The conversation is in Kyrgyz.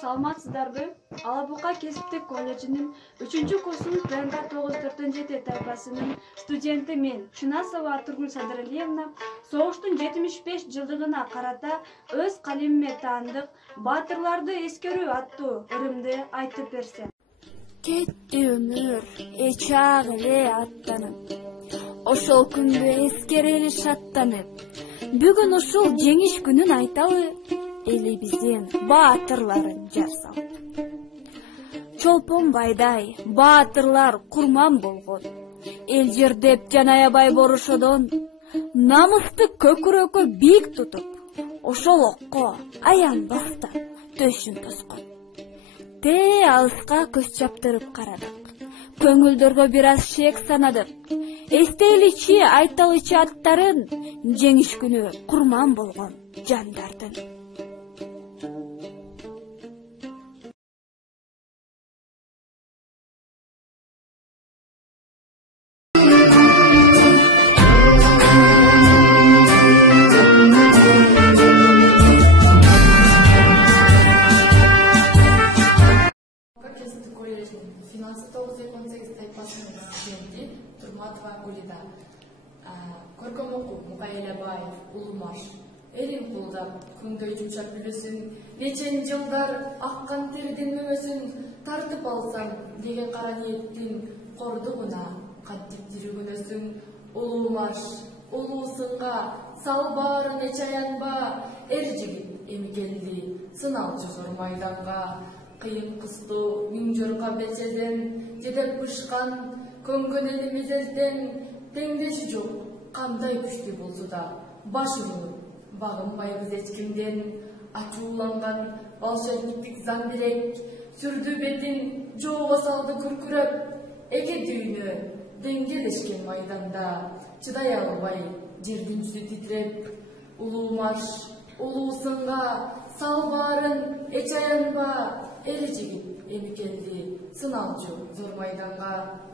саламатсыздарбы? Ала Бука кесиптик колледжинин 3-курсунун ПНК 947 тайпасынын студенти мен Чынасова Артургүл Садыралиевна согуштун 75 жылдыгына карата өз калемиме таандык баатырларды эскерүү аттуу ырымды айтып берсе. Кетти өмүр эчак эле аттанып, ошол күндү эскерели шаттанып, бүгүн ушул жеңиш күнүн айталы элибиздин баатырларын жар салып. Чолпон байдай баатырлар курман болгон, эл жердеп жан аябай борушодон, намысты көкүрөккө бийик тутуп, ошол окко аянбастан төшүн тоскон. Те алыска көз чаптырып карадык, көңүлдөргө бир аз шек санадык. Эстеличи айталычы аттарын, жеңиш күнү курман болгон жандардын. Финансы 918 тайпасынын студенти Турматова Гулида. Көркөм окуу Мукайыл Абаев, Улумаш. Элин колдап, күндөй жумшап билесиң, нечен жылдар аккан тердин мөмөсүн тартып алсам деген кара ниеттин кордугуна кантип тирүүгүнөсүң. Улумаш, улуусунга сал баарын эч аянба, эр жигит эмикелди, сыналчы зор майданга. Кыйын кыстуу миң жорка бечеден, жедеп бышкан, көнгөн элimiz элден, теңдеши жок, кандай күчтүү болсо да, баш урунуп, багынбайбыз эч кимден, ачууланган волшебниктик замбирек, сүрдү бетин, жоого салды күркүрөп, эки дүйнө, деңгелешкен майданда, чыдай албай, жердин жүзү титиреп, улуу марш, улуусунга, сал баарын эч аянба, эр жигит эмикелди, сыналчу зор майданга.